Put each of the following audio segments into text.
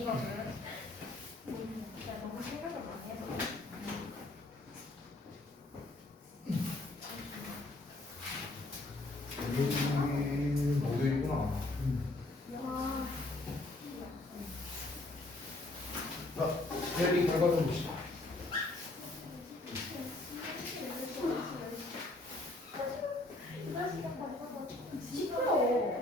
이거는 진짜 너무 생각을 많이 해서. 목요일이구나. 와. 자, 대리 결과 좀 봅시다. 시끄러워.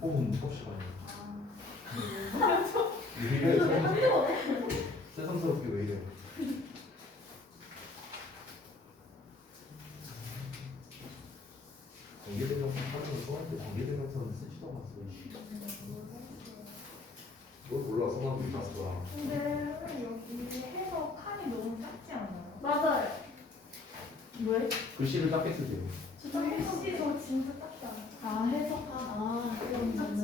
뽑은 문법 시간이야. 왜 이래? 새삼스럽게 왜 이래? 관계대명사 하는 거 좋아하는데 관계대명사는 쓰지도 않았어. 뭘 몰라, 성함도 있었어. 근데 여기 해서 칸이 너무 작지 않아요? 맞아요. 왜? 글씨를 작게 쓰세요. 저 해석이 진짜 작지 않아요? 아 해석한 아 그럼 맞네.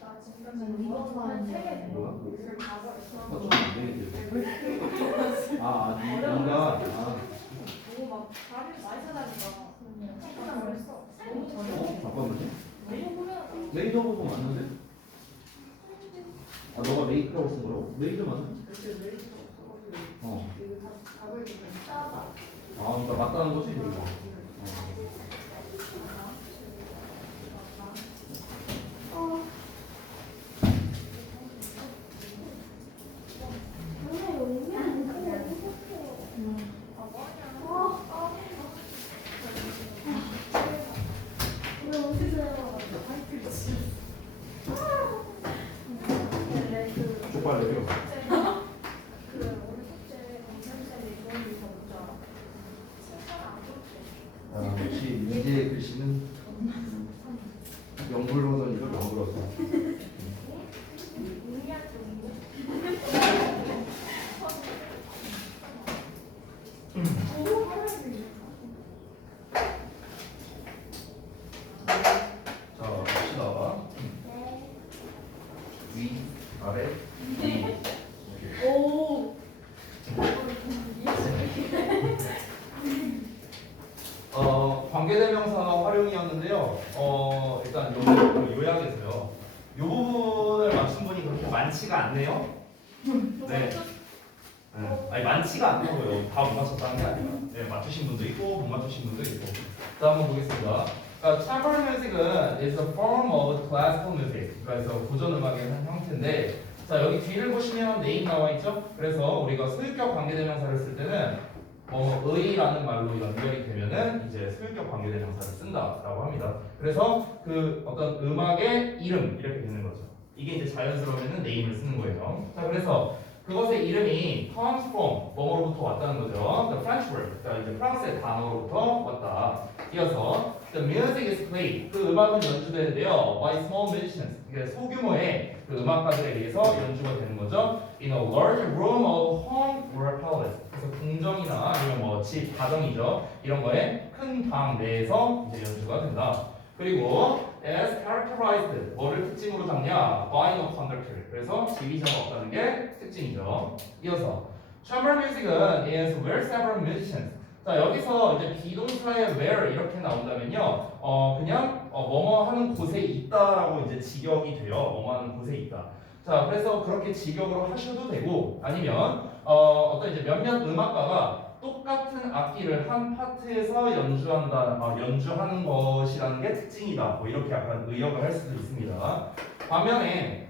나 지금까지 이거 한세 개. 뭐야? 이걸 다 버렸어. 좀안 되겠지. 네가 너무 막 자리를 많이 찾아니까 깜짝 놀랐어. 너무 잘해. 잠깐만요. 너무 후련하다. 레이저 보고 맞는데? 아, 너가 메이크라고 쓴 거라고? 레이저 맞나? 어. 아, 그러니까 맞다는 거지, 그리고. 족발 내려. 역시 이제 글씨는 영불로선이죠, 영불로선. 자, 봅시다. 위, 아래, 위. 오. 관계대명사 활용이었는데요. 일단 요약해서요. 이 부분을 맞춘 분이 그렇게 많지가 않네요. 네. 아니 많지가 않다고요. 다 못 맞췄다는 게 아니라. 네, 맞추신 분도 있고 못 맞추신 분도 있고. 자, 한번 보겠습니다. 그러니까 chamber music은 is a form of classical music. 그래서 고전 음악의 한 형태인데, 자 여기 뒤를 보시면 name 나와 있죠. 그래서 우리가 소유격 관계대명사를 쓸 때는 의라는 말로 연결이 되면은 이제 소유격 관계대명사를 쓴다라고 합니다. 그래서 그 어떤 음악의 이름 이렇게 되는 거죠. 이게 이제 자연스러우면은 name을 쓰는 거예요. 자, 그래서 그것의 이름이 comes from 뭐뭐로부터 왔다는 거죠. The French word, 그러니까 이제 프랑스의 단어로부터 왔다. 이어서 the music is played, 그 음악은 연주되는데요. by small musicians, 이게 소규모의 그 음악가들에 의해서 연주가 되는 거죠. In a large room of home or palace, 그래서 궁정이나 아니면 뭐 집, 가정이죠. 이런 거에 큰 방 내에서 이제 연주가 된다. 그리고 as characterized, 뭐를 특징으로 잡냐? by no conductor, 그래서 지휘자가 없다는 게 특징이죠. 이어서 chamber music은 is where several musicians, 자 여기서 이제 비동사의 where 이렇게 나온다면요, 그냥 뭐뭐 하는 곳에 있다라고 이제 직역이 돼요. 뭐뭐 하는 곳에 있다. 자 그래서 그렇게 직역으로 하셔도 되고, 아니면 어떤 이제 몇몇 음악가가 똑같은 악기를 한 파트에서 연주하는 것이라는 게 특징이다. 뭐 이렇게 약간 의역을 할 수도 있습니다. 반면에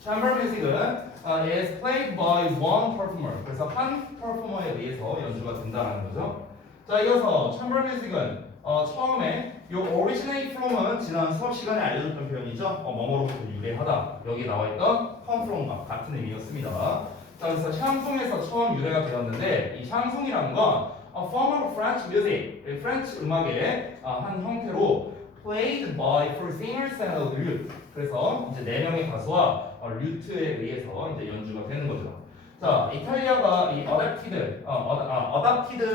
chamber music은 is played by one performer. 그래서 한 퍼포머에 의해서 연주가 된다는 거죠. 자, 이어서 chamber music은 처음에 요 originate from은 지난 수업 시간에 알려줬던 표현이죠. 뭐뭐로부터 유래하다. 여기 나와 있던 come from과 같은 의미였습니다. 자, 그래서 샹송에서 처음 유래가 되었는데, 이 샹송이라는 건 a form of French music, 프렌치 음악의 한 형태로 played by four singers and a lute. 그래서 이제 네 명의 가수와 류트에 의해서 이제 연주가 되는 거죠. 자, 이탈리아가 이 adapted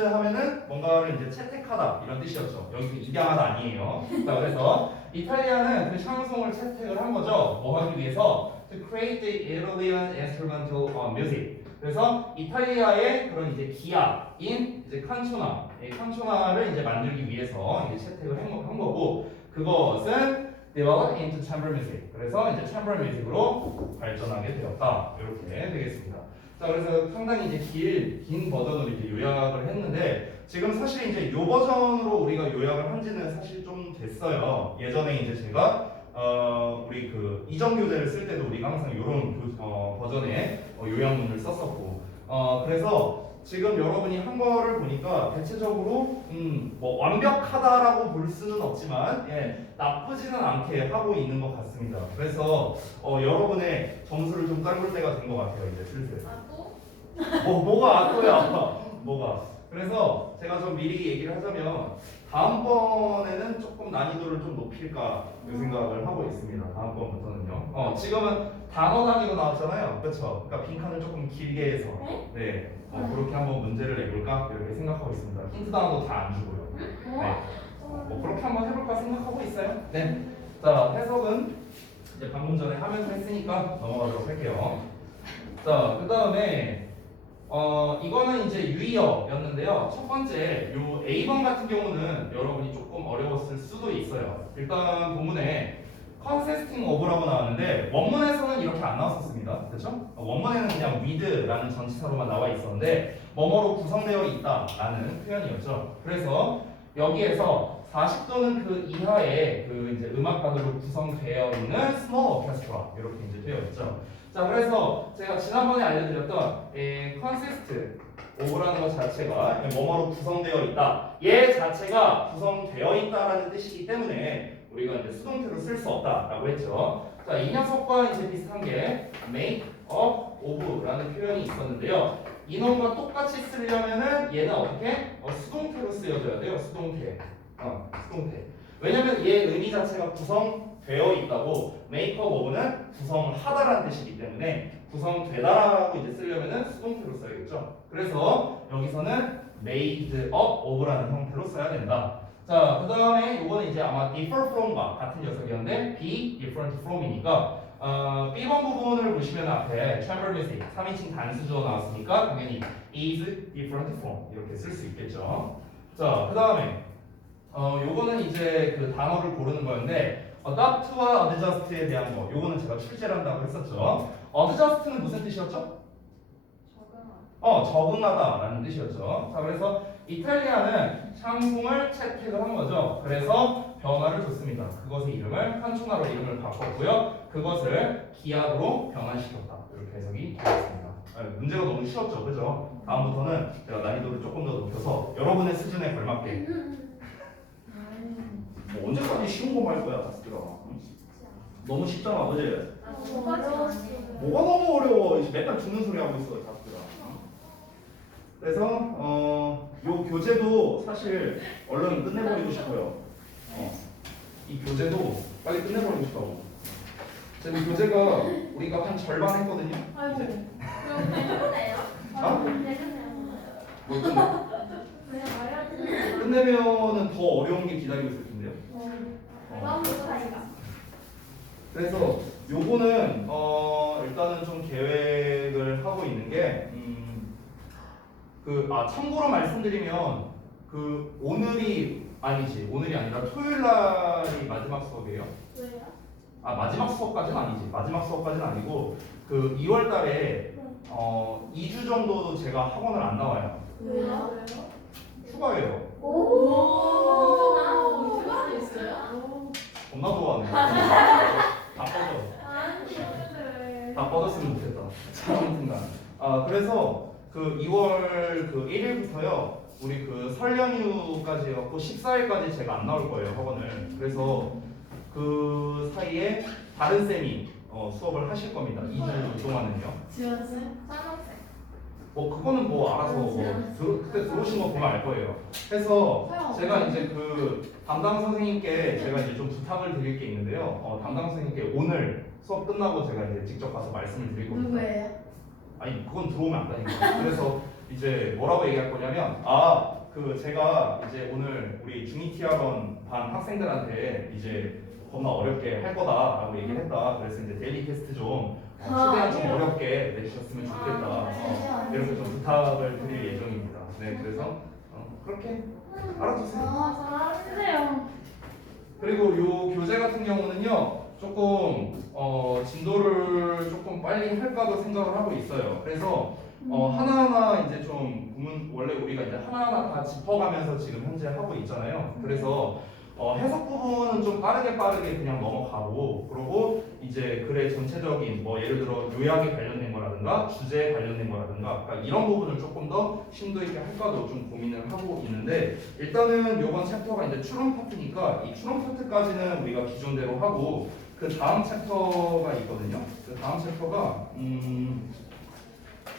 하면은 뭔가를 이제 채택하다 이런 뜻이었죠. 여기서 입양하다 아니에요. 자, 그래서 이탈리아는 그 샹송을 채택을 한 거죠. 뭐 하기 위해서? To create the Italian instrumental music. 그래서 이탈리아의 그런 이제 기악인 이제 칸초나, 이 칸초나를 이제 만들기 위해서 이제 채택을 한 거고, 그것은 developed into chamber music. 그래서 이제 chamber music으로 발전하게 되었다. 이렇게 되겠습니다. 자, 그래서 상당히 이제 긴 버전으로 이제 요약을 했는데, 지금 사실 이제 요 버전으로 우리가 요약을 한지는 사실 좀 됐어요. 예전에 이제 제가 우리 그 이전 교재를 쓸 때도 우리가 항상 이런 버전의 요약문을 썼었고, 그래서 지금 여러분이 한 거를 보니까 대체적으로 뭐 완벽하다라고 볼 수는 없지만 나쁘지는 않게 하고 있는 것 같습니다. 그래서 여러분의 점수를 좀 딴 걸 때가 된 것 같아요. 이제 슬슬. 뭐가 또야? 뭐가? 그래서 제가 좀 미리 얘기를 하자면 다음번에는 조금 난이도를 좀 높일까 이 생각을 하고 있습니다. 다음번부터는요. 지금은 단어 단위로 나왔잖아요. 그렇죠? 그러니까 빈칸을 조금 길게 해서 그렇게 한번 문제를 내볼까 이렇게 생각하고 있습니다. 힌트 단어도 다 안 주고요. 네. 뭐 그렇게 한번 해볼까 생각하고 있어요. 네. 자, 해석은 이제 방금 전에 하면서 했으니까 넘어가도록 할게요. 자, 그 다음에 이거는 이제 유의어였는데요. 첫 번째, 요 A번 같은 경우는 여러분이 조금 어려웠을 수도 있어요. 일단 본문에 consisting of라고 나왔는데 원문에서는 이렇게 안 나왔었습니다. 그렇죠? 원문에는 그냥 with라는 전치사로만 나와 있었는데 뭐뭐로 구성되어 있다라는 표현이었죠. 그래서 여기에서 40도는 그 이하의 그 이제 음악가들로 구성되어 있는 small orchestra 이렇게 이제 되어 있죠. 자, 그래서 제가 지난번에 알려드렸던 consist of라는 것 자체가 뭐뭐로 구성되어 있다. 얘 자체가 구성되어 있다라는 뜻이기 때문에 우리가 이제 수동태로 쓸 수 없다라고 했죠. 자, 이 녀석과 이제 비슷한 게 make up of라는 표현이 있었는데요. 이놈과 똑같이 쓰려면은 얘는 어떻게? 수동태로 쓰여져야 돼요. 수동태. 수동태. 왜냐면 얘 의미 자체가 구성되어 있다고 make up of는 구성하다라는 뜻이기 때문에 구성되다라고 이제 쓰려면은 수동태로 써야겠죠. 그래서 여기서는 made up of라는 형태로 써야 된다. 자, 그 다음에 이거는 이제 아마 differ from과 같은 녀석이었는데 be different from이니까 B번 부분을 보시면 앞에 chamber music 3인칭 단수조 나왔으니까 당연히 is different from 이렇게 쓸 수 있겠죠. 자, 그 다음에 요거는 이제 그 단어를 고르는 거였는데 adapt와 adjust에 대한 거 요거는 제가 출제를 한다고 했었죠. adjust는 무슨 뜻이었죠? 적응하다라는 뜻이었죠. 자, 그래서 이탈리아는 샹송을 채택을 한 거죠. 그래서 변화를 줬습니다. 그것의 이름을 칸초나로 이름을 바꿨고요. 그것을 기악으로 변환시켰다. 이렇게 해석이 되었습니다. 문제가 너무 쉬웠죠, 그죠? 다음부터는 제가 난이도를 조금 더 높여서 여러분의 수준에 걸맞게. 뭐 언제까지 쉬운 거 할 거야, 다스들아? 너무 쉽잖아, 그지? 뭐가 너무 어려워? 맨날 죽는 소리 하고 있어, 다스들아. 그래서 요 교재도 사실 얼른 끝내버리고 싶어요. 이 교재도 빨리 끝내버리고 싶다고. 지금 이 교재가 우리가 한 절반 했거든요. 이제. 뭘 끝내면은 더 어려운 게 기다리고 있을 텐데요. 그래서 요거는 일단은 좀 계획을 하고 있는 게 참고로 말씀드리면 오늘이 아니라 토요일 날이 마지막 수업이에요. 왜요? 마지막 수업까지는 아니지. 마지막 수업까지는 아니고 2월 달에 2주 정도 제가 학원을 안 나와요. 왜요? 휴가예요. 휴가 있어요? 겁나 좋아하네. 다 뻗었으면 좋겠다. 자, 아무튼간. 그래서 2월 1일부터요. 우리 설 연휴까지 해갖고 14일까지 제가 안 나올 거예요, 학원을. 그래서 그 사이에 다른 쌤이 수업을 하실 겁니다. 2주 동안은요. 지원쌤? 뭐 그거는 뭐 알아서 그때 들어오신 거 보면 알 거예요. 그래서 제가 이제 그 담당 선생님께 제가 이제 좀 부탁을 드릴 게 있는데요. 담당 선생님께 오늘 수업 끝나고 제가 이제 직접 가서 말씀을 드릴 겁니다. 누구예요? 아니 그건 들어오면 안 되니까. 그래서 이제 뭐라고 얘기할 거냐면 그 제가 이제 오늘 우리 중이티아론 반 학생들한테 이제 겁나 어렵게 할 거다라고 얘기를 했다. 그래서 이제 데일리 테스트 좀 최대한 좀 어렵게 내주셨으면 좋겠다. 이렇게 좀 부탁을 드릴 예정입니다. 네, 그래서 그렇게 알아주세요. 잘하세요. 그리고 요 교재 같은 경우는요 조금 진도를 조금 빨리 할까도 생각을 하고 있어요. 그래서 하나하나 이제 좀 구문 원래 우리가 이제 하나하나 다 짚어가면서 지금 현재 하고 있잖아요. 그래서 해석 부분은 좀 빠르게 그냥 넘어가고 그러고 이제 글의 전체적인 뭐 예를 들어 요약에 관련된 거라든가 주제에 관련된 거라든가 그러니까 이런 부분을 조금 더 심도 있게 할까도 좀 고민을 하고 있는데 일단은 요번 챕터가 이제 추론 파트니까 이 추론 파트까지는 우리가 기존대로 하고 그 다음 챕터가 있거든요. 그 다음 챕터가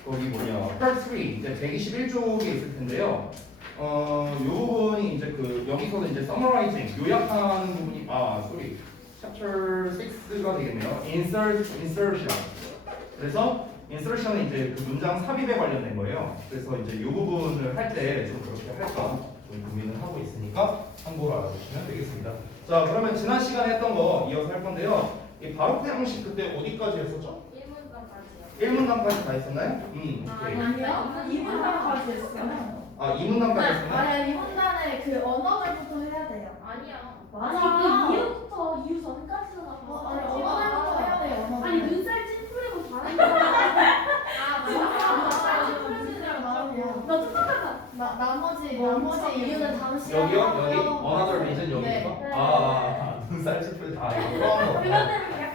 거기 뭐냐 Part 3 이제 121쪽에 있을 텐데요. 요 부분이 이제 그 여기서도 이제 summarizing 요약하는 부분이 chapter 6가 되겠네요. insertion. 그래서 insertion은 이제 그 문장 삽입에 관련된 거예요. 그래서 이제 요 부분을 할 때 좀 그렇게 할까 좀 고민을 하고 있으니까 참고로 알아두시면 되겠습니다. 자, 그러면 지난 시간에 했던 거 이어서 할 건데요. 이 바로크 양식 그때 어디까지 했었죠? 1문단까지 다 했었나요? 오케이. 아니요. 2문단까지 했어요. 2문단까지 했었나요? 아니 2문단에 그 언어들부터 해야 돼요. 아니야. 맞아. 아니, 그 이유부터 이유 전까지잖아. 아니 언어들부터 해야 돼요. 언어들. 아니, 눈살 찌푸리고 잘하는 거야. 너 똑똑하다. 나머지 이유는 다음 시간에 여기요? 하고요. 여기? Another reason 여기서? 네. 눈살 찌푸리 다 이거 그것 때문에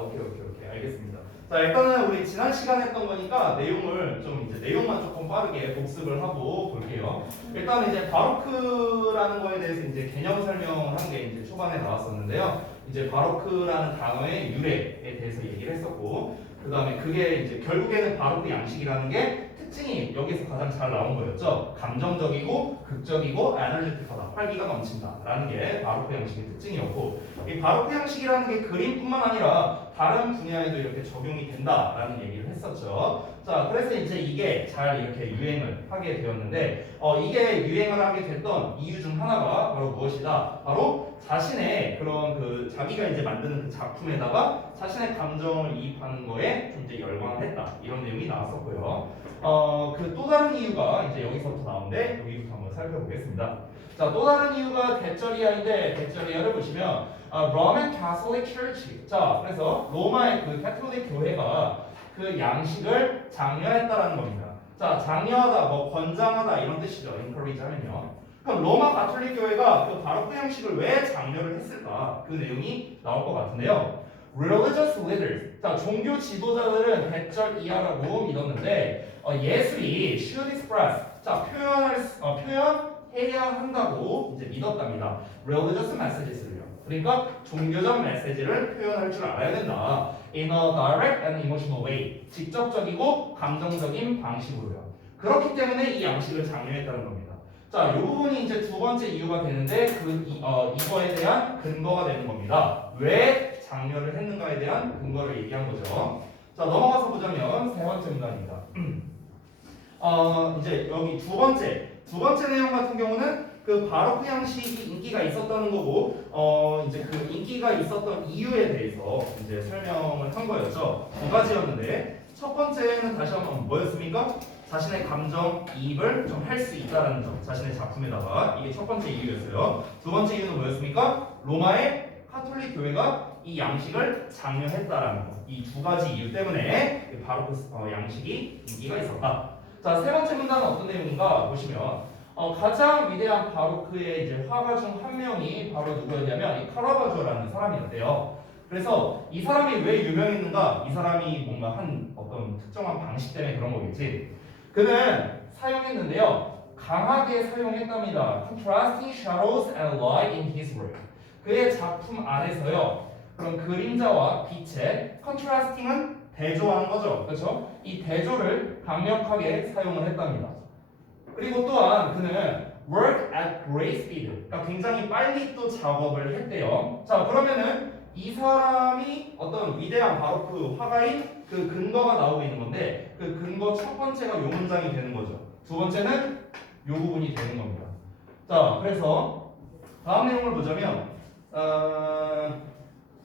오케이 알겠습니다. 자 일단은 우리 지난 시간에 했던 거니까 내용을 좀 이제 내용만 조금 빠르게 복습을 하고 볼게요. 일단 이제 바로크라는 거에 대해서 이제 개념 설명을 한 게 이제 초반에 나왔었는데요. 이제 바로크라는 단어의 유래에 대해서 얘기를 했었고 그 다음에 그게 이제 결국에는 바로크 양식이라는 게 특징이 여기서 가장 잘 나온 거였죠. 감정적이고 극적이고 에너지틱하다, 활기가 넘친다라는 게 바로크 양식의 특징이었고 이 바로크 양식이라는 게 그림뿐만 아니라 다른 분야에도 이렇게 적용이 된다라는 얘기를 했었죠. 자, 그래서 이제 이게 잘 이렇게 유행을 하게 되었는데 이게 유행을 하게 됐던 이유 중 하나가 바로 무엇이다? 바로 자신의 그런 그 자기가 이제 만드는 그 작품에다가 자신의 감정을 이입하는 거에 좀 이제 열광을 했다 이런 내용이 나왔었고요. 그 또 다른 이유가 이제 여기서부터 나오는데 여기부터 한번 살펴보겠습니다. 자, 또 다른 이유가 데쩌리아인데 데쩌리아를 보시면 Roman Catholic Church. 자, 그래서 로마의 그 캐톨릭 교회가 그 양식을 장려했다라는 겁니다. 자, 장려하다, 뭐 권장하다 이런 뜻이죠. encourage 하면요. 그럼 로마 가톨릭 교회가 그 바로크 양식을 왜 장려를 했을까? 그 내용이 나올 것 같은데요. Religious leaders, 자 종교 지도자들은 데쩌리아라고 믿었는데 예술이 should express, 자 표현해야 한다고 이제 믿었답니다. Religious messages를요. 그러니까 종교적 메시지를 표현할 줄 알아야 된다. In a direct and emotional way, 직접적이고 감정적인 방식으로요. 그렇기 때문에 이 양식을 장려했다는 겁니다. 자, 이 부분이 이제 두 번째 이유가 되는데 이거에 대한 근거가 되는 겁니다. 왜 장려를 했는가에 대한 근거를 얘기한 거죠. 자, 넘어가서 보자면 세 번째 문단입니다. 이제 여기 두 번째 내용 같은 경우는 그 바로크 양식이 인기가 있었다는 거고, 이제 그 인기가 있었던 이유에 대해서 이제 설명을 한 거였죠. 두 가지였는데, 첫 번째는 다시 한번 뭐였습니까? 자신의 감정 이입을 좀 할 수 있다는 점, 자신의 작품에다가 이게 첫 번째 이유였어요. 두 번째 이유는 뭐였습니까? 로마의 카톨릭 교회가 이 양식을 장려했다라는 거. 이 두 가지 이유 때문에 바로크 양식이 인기가 있었다. 자, 세 번째 문단은 어떤 내용인가 보시면 가장 위대한 바로크의 이제 화가 중 한 명이 바로 누구였냐면 이 카라바조라는 사람이었대요. 그래서 이 사람이 왜 유명했는가? 이 사람이 뭔가 한 어떤 특정한 방식 때문에 그런 거겠지. 그는 사용했는데요. 강하게 사용했답니다. Contrasting shadows and light in his work. 그의 작품 안에서요. 그런 그림자와 빛의 contrasting은 대조한 거죠. 그렇죠? 이 대조를 강력하게 사용을 했답니다. 그리고 또한 그는 work at great speed. 그러니까 굉장히 빨리 또 작업을 했대요. 자, 그러면은 이 사람이 어떤 위대한 바로크 화가인 그 근거가 나오고 있는 건데 그 근거 첫 번째가 요 문장이 되는 거죠. 두 번째는 요 부분이 되는 겁니다. 자, 그래서 다음 내용을 보자면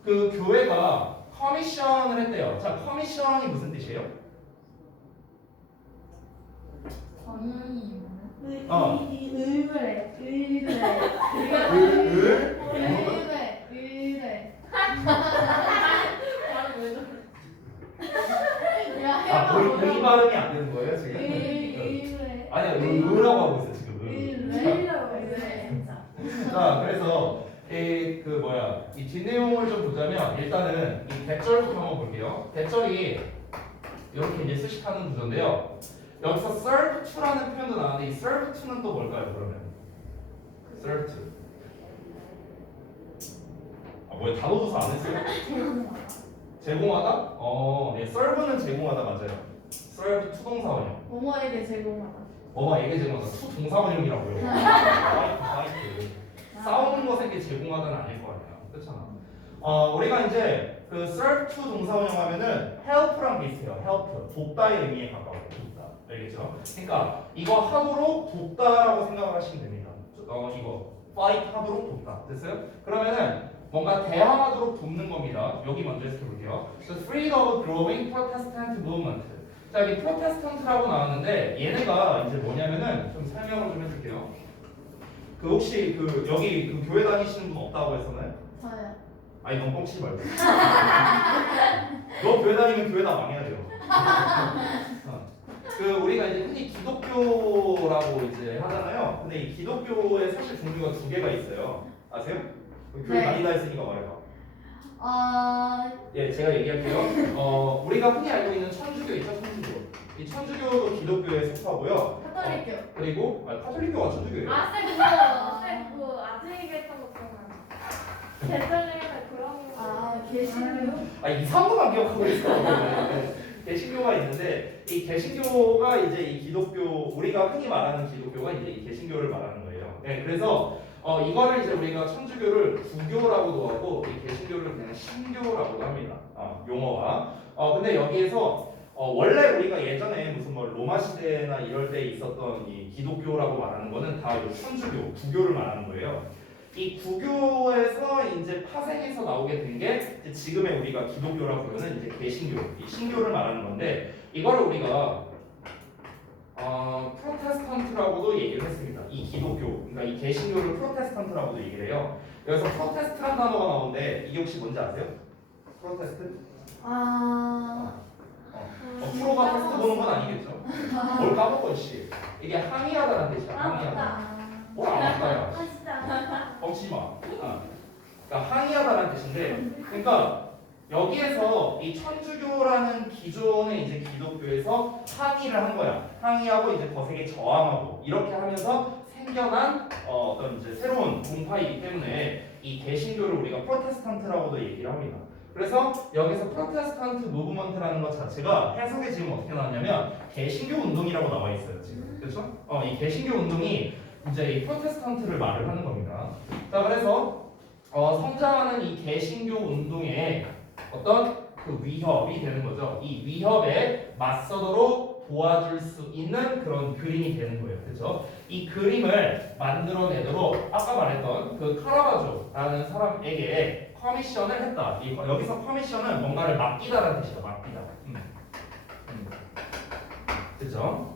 그 교회가 커미션을 했대요. 자, 커미션이 무슨 뜻이에요? 당연히. 의뢰. 의 발음이 안 되는 거예요 지금? 아니야, 의라고 하고 있어 지금. 자, 그래서 이 뒷내용을 좀 보자면 일단은 이 대절부터 한번 볼게요. 대절이 이렇게 이제 수식하는 구조인데요. 여기서 serve to라는 표현도 나왔는데 이 serve to는 또 뭘까요? 그러면 serve to. 뭐야, 단어조사 안 했어요? 제공하다? 네, serve는 제공하다 맞아요. serve to 동사원형. 뭐뭐에게 제공하다. 뭐뭐에게 제공하다. to 동사원형이라고요. 파이트. 싸우는 것에게 제공하다는 아닐 거 아니야. 그렇잖아. 우리가 이제 그 serve to 동사원형 하면은 help랑 비슷해요. help. 돕다의 의미에 가까워요. 돕다. 알겠죠? 그러니까 이거 하도록 돕다라고 생각을 하시면 됩니다. 이거 fight 하도록 돕다. 됐어요? 그러면은 뭔가 대항하도록 돕는 겁니다. 여기 먼저 해석해 볼게요. The freedom of growing Protestant movement. 자, 여기 프로테스탄트라고 나왔는데 얘네가 이제 뭐냐면은 좀 설명을 좀 해줄게요. 그 혹시 그 여기 그 교회 다니시는 분 없다고 했었나요? 저요. 아니 너무 뻥치지 말고. 너 교회 다니면 교회 다 망해야 돼요. 그 우리가 이제 흔히 기독교라고 이제 하잖아요. 근데 이 기독교에 사실 종류가 두 개가 있어요. 아세요? 교회 네. 다니다 했으니까 말해봐. 예, 제가 얘기할게요. 우리가 흔히 알고 있는 천주교 있죠, 천주교. 이 천주교도 기독교에 속하고요. 카톨릭교. 그리고 카톨릭교가 천주교예요. 그 아재 얘기했던 거 기억나. 대전에 그런 개신교. 이상한 것만 기억하고 있어. 개신교가 있는데 이 개신교가 이제 이 기독교 우리가 흔히 말하는 기독교가 이제 이 개신교를 말하는 거예요. 네, 그래서 이거를 이제 우리가 천주교를 구교라고도 하고 이 개신교를 그냥 신교라고도 합니다. 용어가. 근데 여기에서 원래 우리가 예전에 무슨 뭐 로마 시대나 이럴 때 있었던 이 기독교라고 말하는 거는 다 이 천주교, 구교를 말하는 거예요. 이 구교에서 이제 파생해서 나오게 된 게 지금의 우리가 기독교라고 부르는 이제 개신교, 이 신교를 말하는 건데 이거를 우리가 프로테스탄트라고도 얘기를 했습니다. 이 기독교, 그러니까 이 개신교를 프로테스탄트라고도 얘기를 해요. 그래서 프로테스트란 단어가 나오는데 이게 혹시 뭔지 아세요? 프로테스트? 프로가 테스트 보는 건 아니겠죠? 뭘 까먹어 씨. 이게 항의하다는 뜻이야. 항의하다. 안 맞다야. 뻥치지 마. 그러니까 항의하다는 뜻인데, 그러니까 여기에서 이 천주교라는 기존의 이제 기독교에서 항의를 한 거야. 항의하고 이제 거세게 저항하고 이렇게 하면서 생겨난 어떤 이제 새로운 종파이기 때문에 이 개신교를 우리가 프로테스탄트라고도 얘기를 합니다. 그래서 여기서 프로테스탄트 무브먼트라는 것 자체가 해석에 지금 어떻게 나왔냐면 개신교 운동이라고 나와 있어요 지금. 그렇죠? 이 개신교 운동이 이제 이 프로테스탄트를 말을 하는 겁니다. 자, 그래서 성장하는 이 개신교 운동에 어떤 그 위협이 되는 거죠. 이 위협에 맞서도록 도와줄 수 있는 그런 그림이 되는 거예요. 그렇죠? 이 그림을 만들어내도록 아까 말했던 그 카라바조라는 사람에게 커미션을 했다. 여기서 커미션은 뭔가를 맡기다라는 뜻이죠. 맡기다. 그렇죠?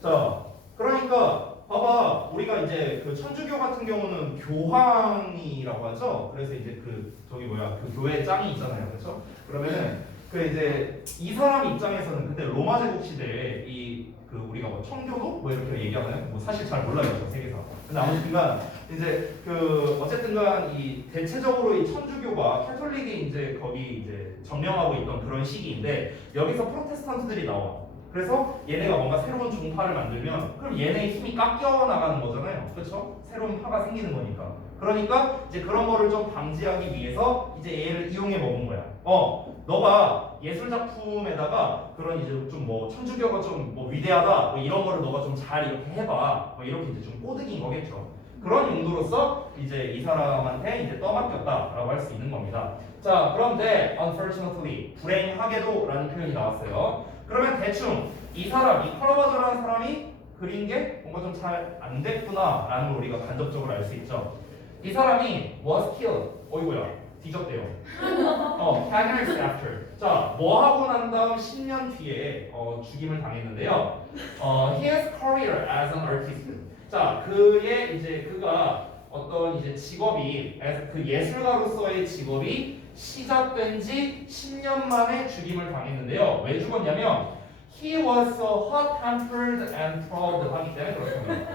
자, 그러니까 봐봐, 우리가 이제 그 천주교 같은 경우는 교황이라고 하죠. 그래서 이제 그 그 교회 짱이 있잖아요, 그렇죠? 그러면은 그 이제 이 사람 입장에서는 근데 로마 제국 시대에 이 그 우리가 뭐 청교도 뭐 이렇게 얘기하나요? 뭐 사실 잘 몰라요, 저 세계사. 근데 아무튼간 이제 그 어쨌든간 이 대체적으로 이 천주교가 캐톨릭이 이제 거기 이제 점령하고 있던 그런 시기인데 여기서 프로테스탄트들이 나와. 그래서 얘네가 뭔가 새로운 종파를 만들면 그럼 얘네의 힘이 깎여 나가는 거잖아요. 그렇죠? 새로운 파가 생기는 거니까. 그러니까 이제 그런 거를 좀 방지하기 위해서 이제 얘를 이용해 먹은 거야. 너가 예술 작품에다가 그런 이제 좀 뭐 천주교가 좀 뭐 위대하다 뭐 이런 거를 너가 좀 잘 이렇게 해봐. 뭐 이렇게 이제 좀 꼬드긴 거겠죠. 그런 용도로서 이제 이 사람한테 이제 떠맡겼다라고 할 수 있는 겁니다. 자, 그런데 unfortunately 불행하게도라는 표현이 나왔어요. 그러면 대충 이 사람, 이 컬러바저라는 사람이 그린 게 뭔가 좀 잘 안 됐구나라는 걸 우리가 간접적으로 알 수 있죠. 이 사람이 was killed. 어이구야, 뒤졌대요. 10 years after. 자, 뭐 하고 난 다음 10년 뒤에 죽임을 당했는데요. His career as an artist. 자, 그의 이제 그가 어떤 이제 직업이 그 예술가로서의 직업이 시작된 지 10년 만에 죽임을 당했는데요. 왜 죽었냐면 he was so hot-tempered and proud 하기 때문에 그렇습니다.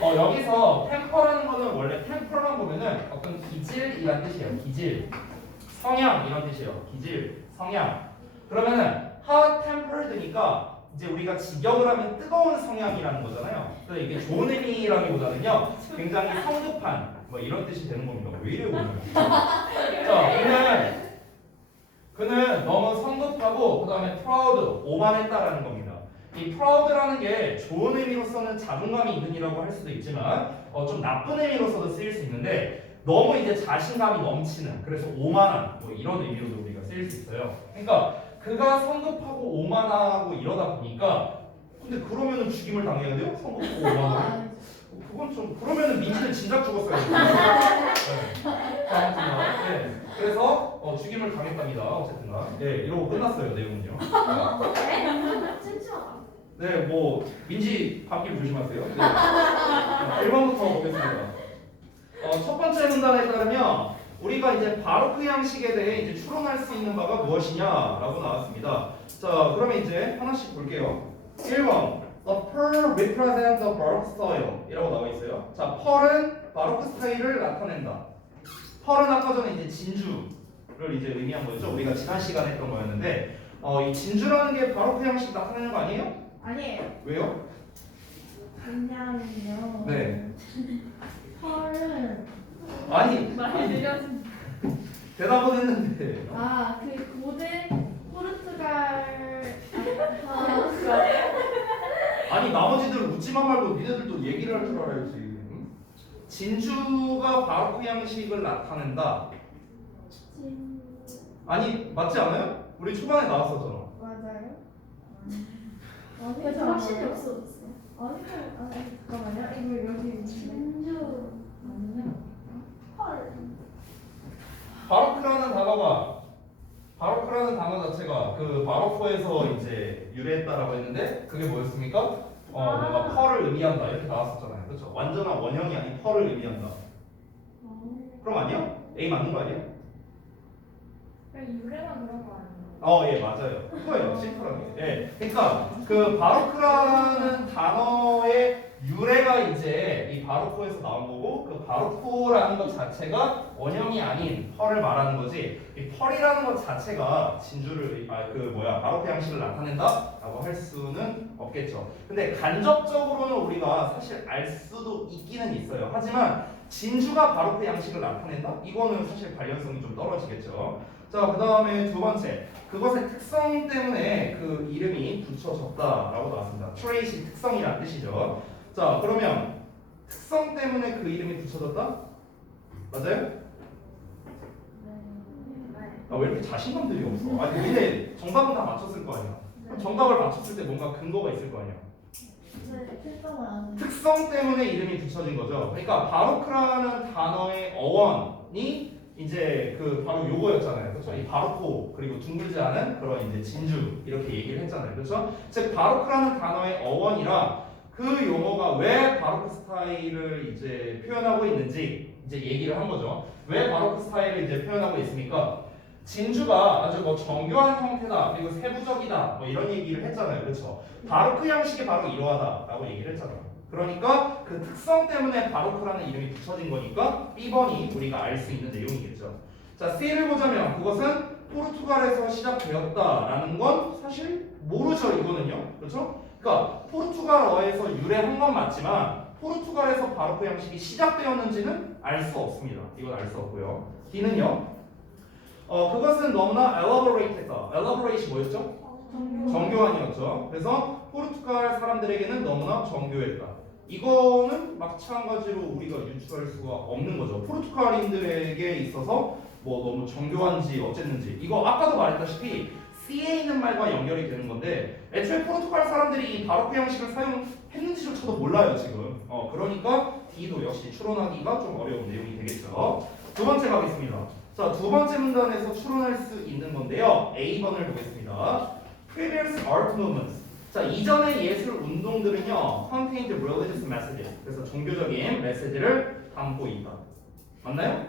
여기서 temper라는 거는 원래 temper만 보면은 어떤 기질이란 뜻이에요. 기질, 성향 이런 뜻이에요. 기질, 성향. 그러면은 hot-tempered니까 이제 우리가 직역을 하면 뜨거운 성향이라는 거잖아요. 그래서 이게 좋은 의미라기보다는요, 굉장히 성급한 뭐 이런 뜻이 되는 겁니다. 왜 이래 오늘? 자, 그는 너무 성급하고 그다음에 proud, 오만했다라는 겁니다. 이 proud라는 게 좋은 의미로서는 자존감이 있는 이라고 할 수도 있지만 좀 나쁜 의미로서도 쓰일 수 있는데 너무 이제 자신감이 넘치는, 그래서 오만한 뭐 이런 의미로도 우리가 쓰일 수 있어요. 그러니까 그가 성급하고 오만하고 이러다 보니까 근데 그러면은 죽임을 당해야 돼요? 성급하고 오만하고? 그건 좀 그러면은 민지는 진작 죽었어요. 네. 그래서 죽임을 당했답니다. 어쨌든간 네, 이러고 끝났어요. 내용은요. 찜찜하다. 네, 뭐 민지 감기 조심하세요. 네. 1번부터 보겠습니다. 첫 번째 문단에 따르면 우리가 이제 바로크 양식에 대해 이제 추론할 수 있는 바가 무엇이냐라고 나왔습니다. 자, 그러면 이제 하나씩 볼게요. 1번 The pearl represents the baroque style 이라고 나와 있어요. 자, 펄은 바로크 스타일을 나타낸다. 펄은 아까 전에 이제 진주를 이제 의미한 거죠. 우리가 지난 시간에 했던 거였는데 이 진주라는 게 바로크 양식 나타내는 거 아니에요? 아니에요. 왜요? 왜냐면요. 네. 펄은 아니 많이 느려진. 대답은 했는데 그 고대 포르투갈 아니 나머지들 웃지만 말고 니네들도 얘기를 할 줄 알아야지. 응? 진주가 바로크 양식을 나타낸다. 아니 맞지 않아요? 우리 초반에 나왔었잖아. 맞아요? 그래서 확신이 없어졌어. 아니 잠깐만요. 이거 여기 진주 아니요. 펄. 바로크라는 단어 자체가 그 바로코에서 이제 유래했다라고 했는데 그게 뭐였습니까? 뭔가 펄을 의미한다 이렇게 나왔었잖아요. 그렇죠? 완전한 원형이 아닌 펄을 의미한다. 그럼 아니야? A 맞는 거 아니야? 그냥 유래만 그런 거 아니에요? 예, 맞아요. 그거예요. 심플하게. 예. 그러니까 그 바로크라는 단어의 유래가 이제 이 바로코에서 나온 거고 그 바로코라는 것 자체가 원형이 아닌 펄을 말하는 거지. 이 펄이라는 것 자체가 진주를 바로코 양식을 나타낸다라고 할 수는 없겠죠. 근데 간접적으로는 우리가 사실 알 수도 있기는 있어요. 하지만 진주가 바로코 양식을 나타낸다? 이거는 사실 관련성이 좀 떨어지겠죠. 자, 그 다음에 두 번째. 그것의 특성 때문에 그 이름이 붙여졌다라고 나왔습니다. 트레이시 특성이라는 뜻이죠. 자, 그러면 특성 때문에 그 이름이 붙여졌다? 맞아요? 왜 이렇게 자신감들이 없어? 아니, 근데 정답은 다 맞췄을 거 아니야. 정답을 맞췄을 때 뭔가 근거가 있을 거 아니야. 특성 때문에 이름이 붙여진 거죠. 그러니까 바로크라는 단어의 어원이 이제 그 바로 요거였잖아요. 그렇죠? 이 바로코 그리고 둥글지 않은 그런 이제 진주 이렇게 얘기를 했잖아요. 그렇죠? 즉 바로크라는 단어의 어원이라 그 용어가 왜 바로크 스타일을 이제 표현하고 있는지 이제 얘기를 한 거죠. 왜 바로크 스타일을 이제 표현하고 있습니까? 진주가 아주 뭐 정교한 형태다 그리고 세부적이다 뭐 이런 얘기를 했잖아요. 그렇죠? 바로크 양식이 바로 이러하다라고 얘기를 했잖아요. 그러니까 그 특성 때문에 바로크라는 이름이 붙여진 거니까 B번이 우리가 알 수 있는 내용이겠죠. 자, C를 보자면 그것은 포르투갈에서 시작되었다라는 건 사실 모르죠. 이거는요. 그렇죠? 그러니까 포르투갈어에서 유래한 건 맞지만 포르투갈에서 바로크 양식이 시작되었는지는 알 수 없습니다. 이건 알 수 없고요. D는요. 그것은 너무나 elaborate했다. elaborate이 뭐였죠? 정교한이었죠. 그래서 포르투갈 사람들에게는 너무나 정교했다. 이거는 마찬가지로 우리가 유추할 수가 없는 거죠. 포르투갈인들에게 있어서 뭐 너무 정교한지 어쨌는지 이거 아까도 말했다시피 C에 있는 말과 연결이 되는 건데 애초에 포르투갈 사람들이 이 바로크 형식을 사용했는지조차도 몰라요 지금. 그러니까 D도 역시 추론하기가 좀 어려운 내용이 되겠죠. 두 번째 가겠습니다. 자, 두 번째 문단에서 추론할 수 있는 건데요. A번을 보겠습니다. Previous art movements. 자, 이전의 예술 운동들은요, contained religious messages. 그래서 종교적인 메시지를 담고 있다. 맞나요?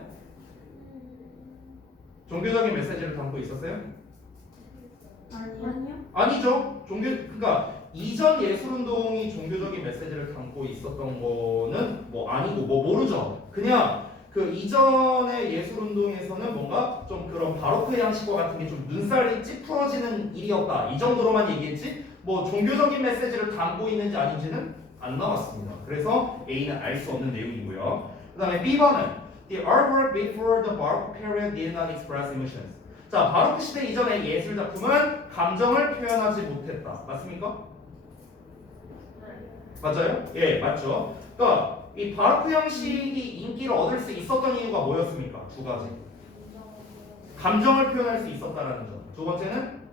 종교적인 메시지를 담고 있었어요? 아니요. 아니죠. 그러니까 이전 예술 운동이 종교적인 메시지를 담고 있었던 거는 뭐 아니고 뭐 모르죠. 그냥 그 이전의 예술 운동에서는 뭔가 좀 그런 바로크 양식과 같은 게 좀 눈살이 찌푸러지는 일이었다. 이 정도로만 얘기했지. 뭐 종교적인 메시지를 담고 있는지 아닌지는 안 나왔습니다. 그래서 A는 알 수 없는 내용이고요. 그다음에 B번은 The artwork before the Baroque period did not express emotions. 자, 바로크 시대 이전의 예술 작품은 감정을 표현하지 못했다. 맞습니까? 맞아요? 예, 맞죠. 그러니까 이 바로크 형식이 인기를 얻을 수 있었던 이유가 뭐였습니까? 두 가지. 감정을 표현할 수 있었다라는 점. 두 번째는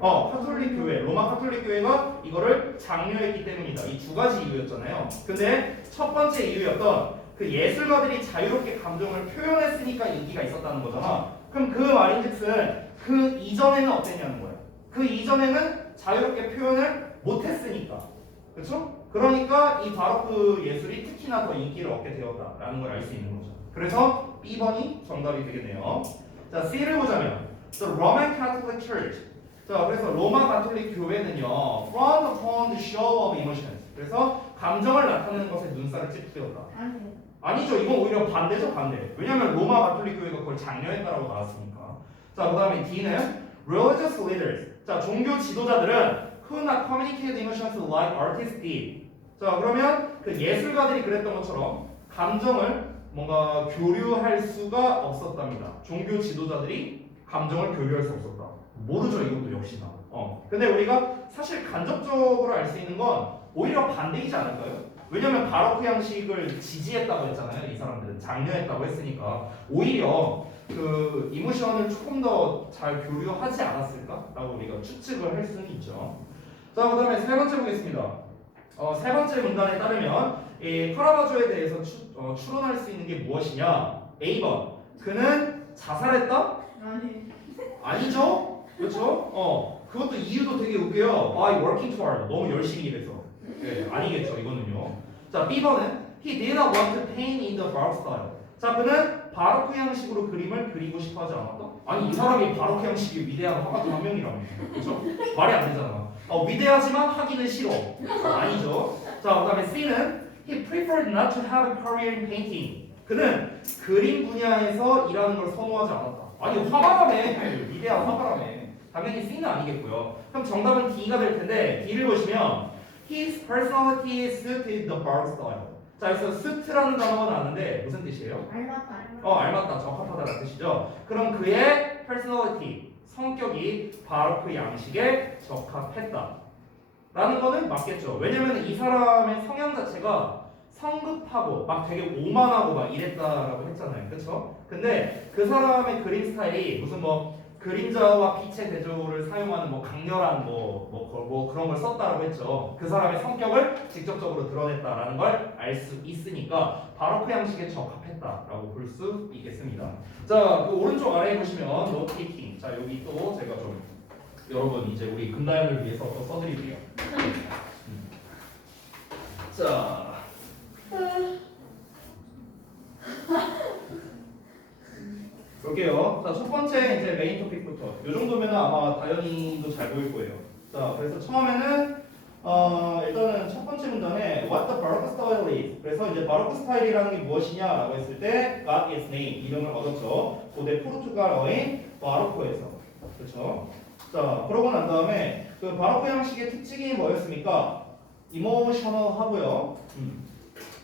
카톨릭 교회, 로마 카톨릭 교회가 이거를 장려했기 때문이다. 이 두 가지 이유였잖아요. 근데 첫 번째 이유였던 그 예술가들이 자유롭게 감정을 표현했으니까 인기가 있었다는 거잖아. 그럼 그 말인즉슨 그 이전에는 어땠냐는 거야. 그 이전에는 자유롭게 표현을 못했으니까. 그렇죠? 그러니까 이 바로크 예술이 특히나 더 인기를 얻게 되었다라는 걸 알 수 있는 거죠. 그래서 B번이 정답이 되겠네요. 자, C를 보자면 The Roman Catholic Church. 자, 그래서 로마 가톨릭 교회는요, frowned upon the show of emotions. 그래서 감정을 나타내는 것에 눈살을 찌푸렸다. 아니요. 아니죠. 이건 오히려 반대죠, 반대. 왜냐하면 로마 가톨릭 교회가 그걸 장려했다라고 나왔으니까. 자, 그다음에 D는 religious leaders. 자, 종교 지도자들은 who not communicate emotions like artists did. 자, 그러면 그 예술가들이 그랬던 것처럼 감정을 뭔가 교류할 수가 없었답니다. 종교 지도자들이 감정을 교류할 수 없었다. 모르죠, 이것도 역시나. 근데 우리가 사실 간접적으로 알 수 있는 건 오히려 반대이지 않을까요? 왜냐면 바로크 양식을 지지했다고 했잖아요. 이 사람들은 장려했다고 했으니까 오히려 그 이모션을 조금 더 잘 교류하지 않았을까라고 우리가 추측을 할 수는 있죠. 자, 그다음에 세 번째 보겠습니다. 세 번째 문단에 따르면 이 카라바조에 대해서 추론할 수 있는 게 무엇이냐? A번. 그는 자살했다? 아니. 아니죠? 그렇죠? 그것도 이유도 되게 웃겨요. By working too hard. 너무 열심히 일해서. 네, 아니겠죠, 이거는요. 자, B번은 He did not want to paint in the Baroque style. 자, 그는 바로크 형식으로 그림을 그리고 싶어 하지 않았다? 아니, 이 사람이 바로크 형식의 위대한 화가 중 한 명이라며. 그렇죠? 말이 안 되잖아. 위대하지만 하기는 싫어. 아니죠. 자, 그 다음에 C는 He preferred not to have a career in painting. 그는 그림 분야에서 일하는 걸 선호하지 않았다. 아니, 화가라며. 위대한 화가라며. 당연히 C는 아니겠고요. 그럼 정답은 D가 될 텐데 D를 보시면 His personality suited the Baroque style. 자, 그래서 suit라는 단어가 나왔는데 무슨 뜻이에요? 알맞다. 알맞다, 적합하다라는 뜻이죠. 그럼 그의 personality, 성격이 바로크 양식에 적합했다. 라는 거는 맞겠죠. 왜냐면 이 사람의 성향 자체가 성급하고 막 되게 오만하고 막 이랬다라고 했잖아요. 그쵸? 근데 그 사람의 그림 스타일이 무슨 뭐 그림자와 빛의 대조를 사용하는 뭐 강렬한 뭐 그런 걸 썼다라고 했죠. 그 사람의 성격을 직접적으로 드러냈다라는 걸 알 수 있으니까 바로크 양식에 적합했다라고 볼 수 있겠습니다. 자, 그 오른쪽 아래에 보시면 노테이킹. 자, 여기 또 제가 좀 여러분 이제 우리 금다연을 위해서 또 써드릴게요. 자. 볼게요. 자, 첫 번째 이제 메인 토픽부터. 이 정도면 아마 다현이도 잘 보일 거예요. 자, 그래서 처음에는 일단은 첫 번째 문단에 What the Baroque style is. 그래서 이제 바로크 스타일이라는 게 무엇이냐라고 했을 때 got its name 이름을 얻었죠. 고대 포르투갈어인 바로코에서. 그렇죠? 자, 그러고 난 다음에 그 바로크 형식의 특징이 뭐였습니까? 이모셔널 하고요.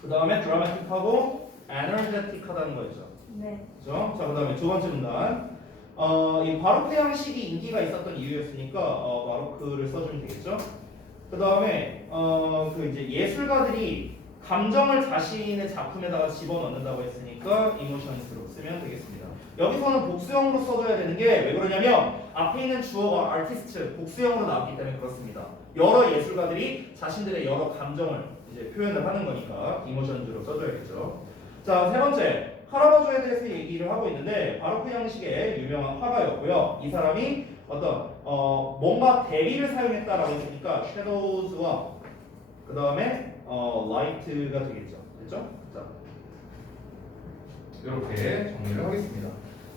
그 다음에 드라마틱하고 에너제틱하다는 거였죠. 네. 그죠? 자, 그 다음에 두 번째 문단. 이 바로크 양식이 인기가 있었던 이유였으니까 바로크를 써주면 되겠죠. 그 다음에 그 이제 예술가들이 감정을 자신의 작품에다가 집어넣는다고 했으니까 이모션스로 쓰면 되겠습니다. 여기서는 복수형으로 써줘야 되는 게 왜 그러냐면 앞에 있는 주어가 artist 복수형으로 나왔기 때문에 그렇습니다. 여러 예술가들이 자신들의 여러 감정을 이제 표현을 하는 거니까 이모션즈로 써줘야겠죠. 자, 세 번째 카라바조에 대해서 얘기를 하고 있는데 바로크 형식의 유명한 화가였고요. 이 사람이 어떤 뭔가 대비를 사용했다라고 했으니까 shadows와 그 다음에 light가 되겠죠. 됐죠? 자, 이렇게 정리를 하겠습니다.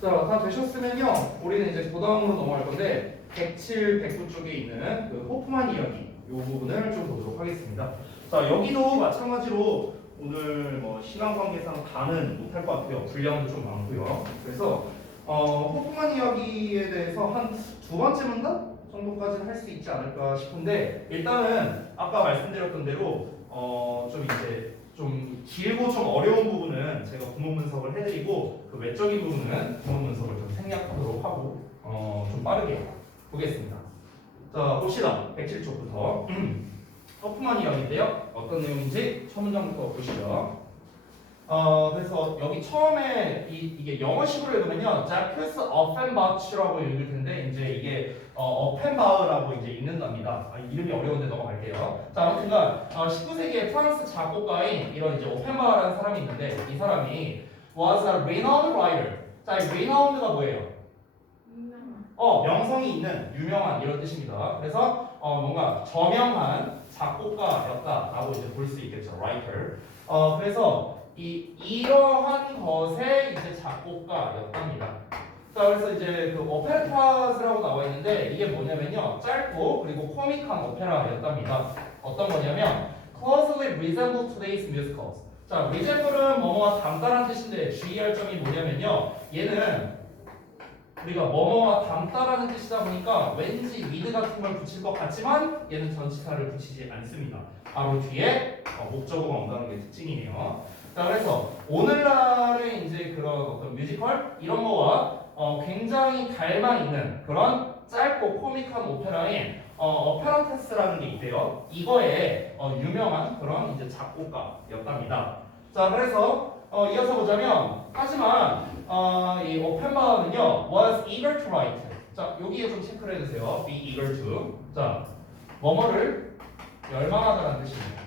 자, 다 되셨으면요. 우리는 이제 고다음으로 넘어갈 건데 107, 109 쪽에 있는 그 호프만 이야기 이 부분을 좀 보도록 하겠습니다. 자, 여기도 마찬가지로 오늘 뭐 시간 관계상 다는 못할 것 같아요. 분량도 좀 많고요. 그래서 호프만 이야기에 대해서 한 두 번째 문단 정도까지는 할 수 있지 않을까 싶은데 일단은 아까 말씀드렸던 대로 좀 이제 좀 길고 좀 어려운 부분은 제가 구문 분석을 해드리고 그 외적인 부분은 구문 분석을 좀 생략하도록 하고 좀 빠르게 보겠습니다. 자, 봅시다. 107쪽부터 호프만 이야기인데요. 어떤 내용인지 첫 문장부터 보시죠. 그래서 여기 처음에 이게 영어식으로 읽으면요, 자크스 어펜바츠라고 읽을 텐데 이제 이게 어펜바흐라고 이제 읽는답니다. 이름이 어려운데 넘어갈게요. 자, 아무튼간 19세기의 프랑스 작곡가인 이런 이제 오펜바흐라는 사람이 있는데 이 사람이 was a renowned writer. 자, 이 renowned가 뭐예요? 명성이 있는, 유명한 이런 뜻입니다. 그래서 뭔가 저명한 작곡가였다라고 이제 볼 수 있겠죠, writer. 그래서 이러한 것의 이제 작곡가였답니다. 자, 그래서 이제 그 오페라타스라고 나와 있는데 이게 뭐냐면요, 짧고 그리고 코믹한 오페라였답니다. 어떤 거냐면 closely resemble today's musicals. 자, resemble은 뭐뭐와 닮다라는 뜻인데 주의할 점이 뭐냐면요, 얘는 우리가 뭐뭐와 닮다라는 뜻이다 보니까 왠지 with 같은 걸 붙일 것 같지만 얘는 전치사를 붙이지 않습니다. 바로 뒤에 목적어가 온다는 게 특징이에요. 자, 그래서 오늘날의 이제 그런 어떤 뮤지컬 이런 거와 굉장히 닮아 있는 그런 짧고 코믹한 오페라인 오페라테스라는 게 있대요. 이거에 유명한 그런 이제 작곡가였답니다. 자, 그래서 이어서 보자면 하지만 이 오펜바흐는요 was eager to write. 자, 여기에 좀 체크를 해주세요. be eager to. 자, 뭐뭐를 열망하다라는 뜻입니다.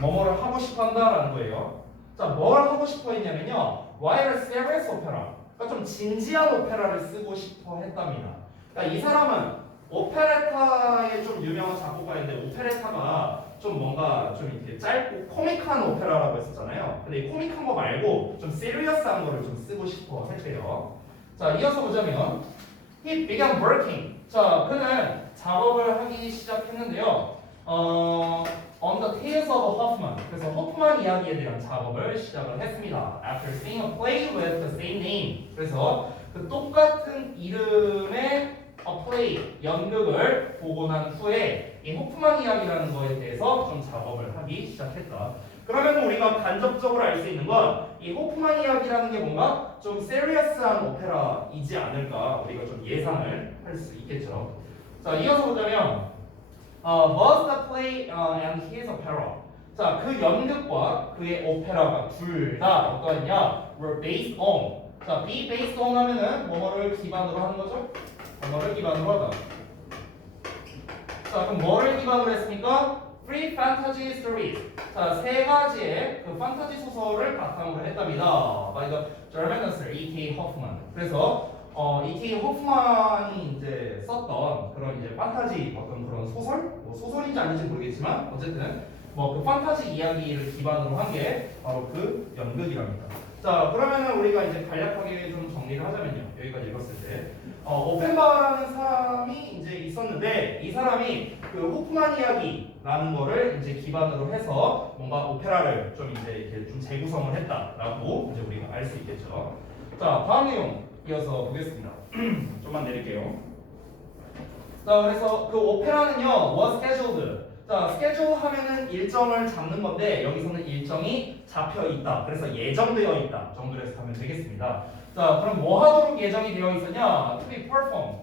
뭐뭐를 하고 싶어한다라는 거예요. 자, 뭘 하고 싶어 했냐면요, write a serious opera. 그러니까 좀 진지한 오페라를 쓰고 싶어 했답니다. 그러니까 이 사람은 오페레타의 좀 유명한 작곡가인데 오페레타가 좀 뭔가 좀 이렇게 짧고 코믹한 오페라라고 했었잖아요. 근데 이 코믹한 거 말고 좀 시리어스한 거를 좀 쓰고 싶어 했대요. 자, 이어서 보자면 he began working. 자, 그는 작업을 하기 시작했는데요. On the tales of Hoffman. 그래서 호프만 이야기에 대한 작업을 시작을 했습니다. After seeing a play with the same name. 그래서 그 똑같은 이름의 play, 연극을 보고 난 후에 이 호프만 이야기라는 거에 대해서 좀 작업을 하기 시작했다. 그러면 우리가 간접적으로 알 수 있는 건 이 호프만 이야기라는 게 뭔가 좀 세리어스한 오페라이지 않을까 우리가 좀 예상을 할 수 있겠죠. 자, 이어서 보자면 was the play and his opera. 자, 그 연극과 그의 오페라가 둘 다 어떠했냐? were based on. 자, be based on 하면은 뭐를 기반으로 하는 거죠? 뭐를 기반으로 하다. 자, 그럼 뭐를 기반으로 했습니까? Three fantasy stories. 자, 세 가지의 그 판타지 소설을 바탕으로 했답니다. by the German author E.K. Hoffman. 그래서 E.K. 호프만이 이제 썼던 그런 이제 판타지 어떤 그런 소설, 뭐 소설인지 아닌지 모르겠지만 어쨌든 뭐 그 판타지 이야기를 기반으로 한 게 바로 그 연극이랍니다. 자, 그러면은 우리가 이제 간략하게 좀 정리를 하자면요. 여기까지 읽었을 때 오펜바흐라는 사람이 이제 있었는데 이 사람이 그 호프만 이야기라는 거를 이제 기반으로 해서 뭔가 오페라를 좀 이제 이렇게 좀 재구성을 했다라고 이제 우리가 알 수 있겠죠. 자, 다음 내용 이어서 보겠습니다. 좀만 내릴게요. 자, 그래서 그 오페라는요, was scheduled. 자, schedule 하면은 일정을 잡는 건데 여기서는 일정이 잡혀 있다. 그래서 예정되어 있다 정도로 해서 하면 되겠습니다. 자, 그럼 뭐 하도록 예정이 되어 있었냐? To be performed.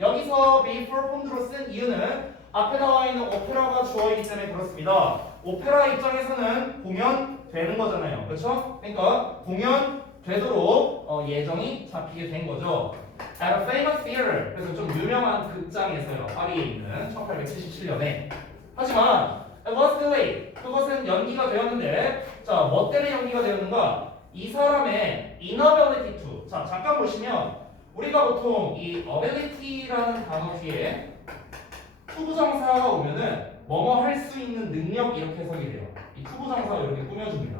여기서 be performed로 쓴 이유는 앞에 나와 있는 오페라가 주어 있기 때문에 그렇습니다. 오페라 입장에서는 공연되는 거잖아요. 그렇죠? 그러니까 공연되도록 예정이 잡히게 된 거죠. At a famous theater. 그래서 좀 유명한 극장에서요. 파리에 있는 1877년에. 하지만 it was delayed. 그것은 연기가 되었는데 자, 뭐 때문에 연기가 되었는가? 이 사람의 inability to. 자, 잠깐 보시면 우리가 보통 이 ability라는 단어 뒤에 투부정사가 오면은 뭐뭐 할 수 있는 능력 이렇게 해석이 돼요. 이 투부정사가 이렇게 꾸며줍니다.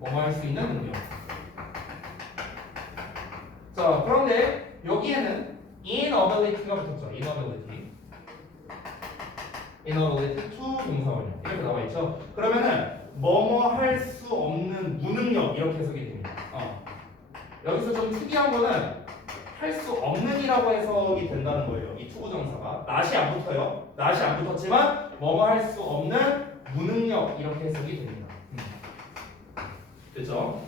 뭐뭐 할 수 있는 능력. 자, 그런데 여기에는 inability가 붙었죠. inability to 동사원형 이렇게 나와 있죠. 그러면은 뭐뭐 할 수 없는 무능력 이렇게 해석이 됩니다. 여기서 좀 특이한 거는 할 수 없는이라고 해석이 된다는 거예요. 이 투부정사가 낫이 안 붙어요. 낫이 안 붙었지만 뭐뭐 할 수 없는 무능력 이렇게 해석이 됩니다. 됐죠?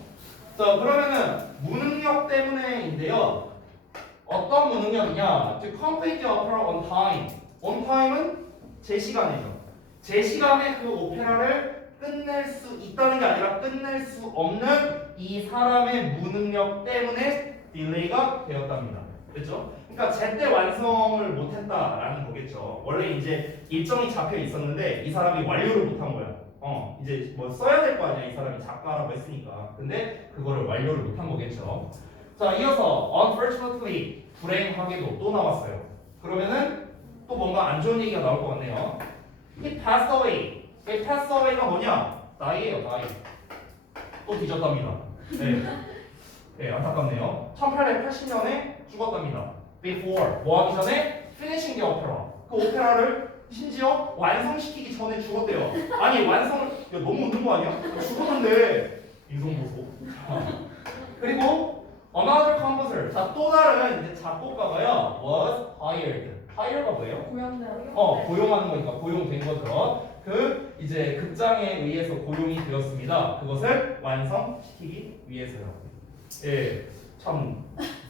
자, 그러면은 무능력 때문에인데요. 어떤 무능력이냐? To complete the opera on time. on time은 제 시간이죠. 제 시간에 그 오페라를 끝낼 수 있다는 게 아니라 끝낼 수 없는 이 사람의 무능력 때문에 딜레이가 되었답니다. 그렇죠? 그러니까 제때 완성을 못했다라는 거겠죠. 원래 이제 일정이 잡혀 있었는데 이 사람이 완료를 못한 거야. 이제 뭐 써야 될 거 아니야. 이 사람이 작가라고 했으니까. 근데 그거를 완료를 못한 거겠죠. 자, 이어서 unfortunately 불행하게도 또 나왔어요. 그러면은 또 뭔가 안 좋은 얘기가 나올 것 같네요. He passed away. 이 pass away가 뭐냐? 나이예요, 나이. 또 뒤졌답니다. 네. 네, 안타깝네요. 1880년에 죽었답니다. Before, 뭐 하기 전에? Finishing the opera. 그 오페라를 심지어 완성시키기 전에 죽었대요. 아니, 완성을, 야, 너무 웃는 거 아니야? 죽었는데, 인성보소. 그리고, another composer. 자, 또 다른 이제 작곡가가요, was hired. hired가 뭐예요? 고용하는 거니까 고용된 거죠. 그 이제 극장에 의해서 고용이 되었습니다. 그것을 완성시키기 위해서요. 예, 참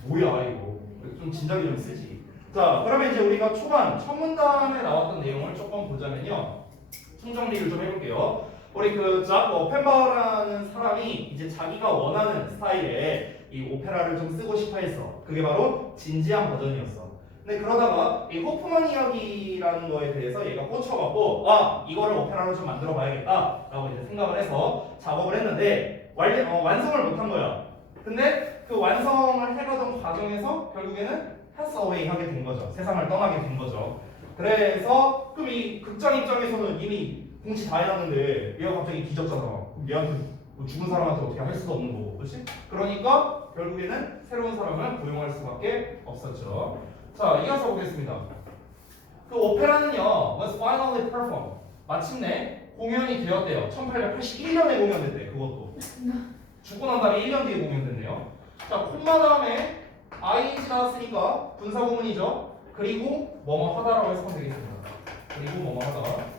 뭐야 이거. 좀 진작에 좀 쓰지. 자, 그러면 이제 우리가 초반 첫 문단에 나왔던 내용을 조금 보자면요. 총정리를 좀 해볼게요. 우리 그 작 오펜바우라는 사람이 이제 자기가 원하는 스타일의 이 오페라를 좀 쓰고 싶어 했어. 그게 바로 진지한 버전이었어. 근데 그러다가 이 호프만 이야기라는 거에 대해서 얘가 꽂혀갖고 이거를 오페라로 좀 만들어 봐야겠다 라고 이제 생각을 해서 작업을 했는데 완성을 못한 거야. 근데 그 완성을 해가던 과정에서 결국에는 pass away 하게 된 거죠. 세상을 떠나게 된 거죠. 그래서 그럼 이 극장 입장에서는 이미 공지 다 해놨는데 얘가 갑자기 뒤졌잖아. 그럼 얘한테 뭐 죽은 사람한테 어떻게 할 수도 없는 거고, 그렇지? 그러니까 결국에는 새로운 사람을 고용할 수밖에 없었죠. 자, 이어서 보겠습니다. 그 오페라는요, was finally performed. 마침내 공연이 되었대요. 1881년에 공연됐대. 그것도 죽고 난 다음에 1년 뒤에 공연됐네요. 자, 콤마 다음에 ing 나왔으니까 분사구문이죠. 그리고 뭐뭐 하다라고 해석하면 되겠습니다. 그리고 뭐뭐 하다.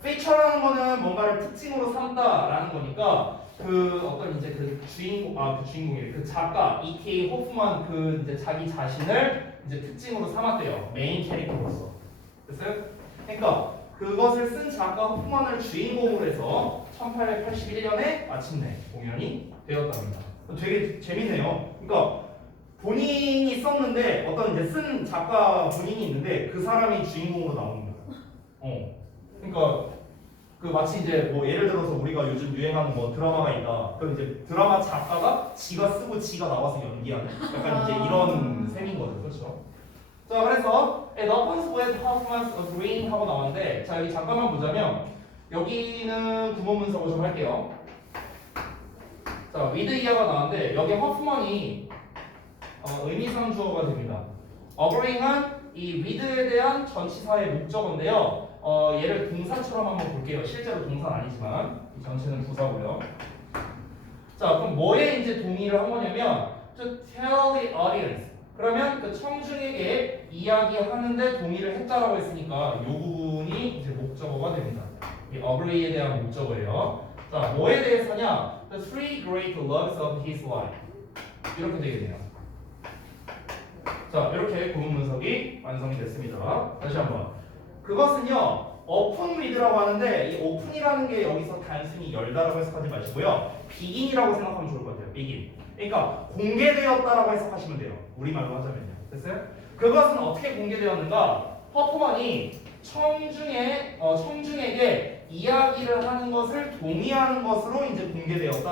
feature라는 거는 뭔가를 특징으로 삼다라는 거니까 그 어떤 이제 그 주인공이 그 작가 E.K. 호프만 그 이제 자기 자신을 이제 특징으로 삼았대요. 메인 캐릭터로서. 됐어요? 그러니까 그것을 쓴 작가 호프만을 주인공으로 해서 1881년에 마침내 공연이 되었답니다. 되게 재밌네요. 그러니까 본인이 썼는데 어떤 이제 쓴 작가 본인이 있는데 그 사람이 주인공으로 나오는 거예요. 그러니까 그 마치 이제 뭐 예를 들어서 우리가 요즘 유행하는 뭐 드라마가 있다. 그럼 이제 드라마 작가가 지가 쓰고 지가 나와서 연기하는 약간 이제 이런 셈인 거죠, 그렇죠? 자, 그래서 The Opens with Hoffman's Agreeing 하고 나왔는데, 자 여기 잠깐만 보자면 여기는 구문 분석을 좀 할게요. 자, with 이하가 나왔는데 여기 허프먼이 의미상 주어가 됩니다. Agreeing은 이 with에 대한 전치사의 목적어인데요. 얘를 동사처럼 한번 볼게요. 실제로 동사는 아니지만 이 전체는 부사고요. 자, 그럼 뭐에 이제 동의를 한 거냐면 to tell the audience. 그러면 그 청중에게 이야기하는데 동의를 했다라고 했으니까 이 부분이 이제 목적어가 됩니다. 이 agree에 대한 목적어예요. 자, 뭐에 대해서냐? The three great loves of his life. 이렇게 되겠네요. 자, 이렇게 구문 분석이 완성이 됐습니다. 다시 한번. 그것은요, open with라고 하는데 이 open이라는 게 여기서 단순히 열다라고 해석하지 마시고요. begin이라고 생각하면 좋을 것 같아요. begin. 그러니까 공개되었다라고 해석하시면 돼요. 우리말로 하자면요. 됐어요? 그것은 어떻게 공개되었는가? 허프만이 청중에게 이야기를 하는 것을 동의하는 것으로 이제 공개되었다.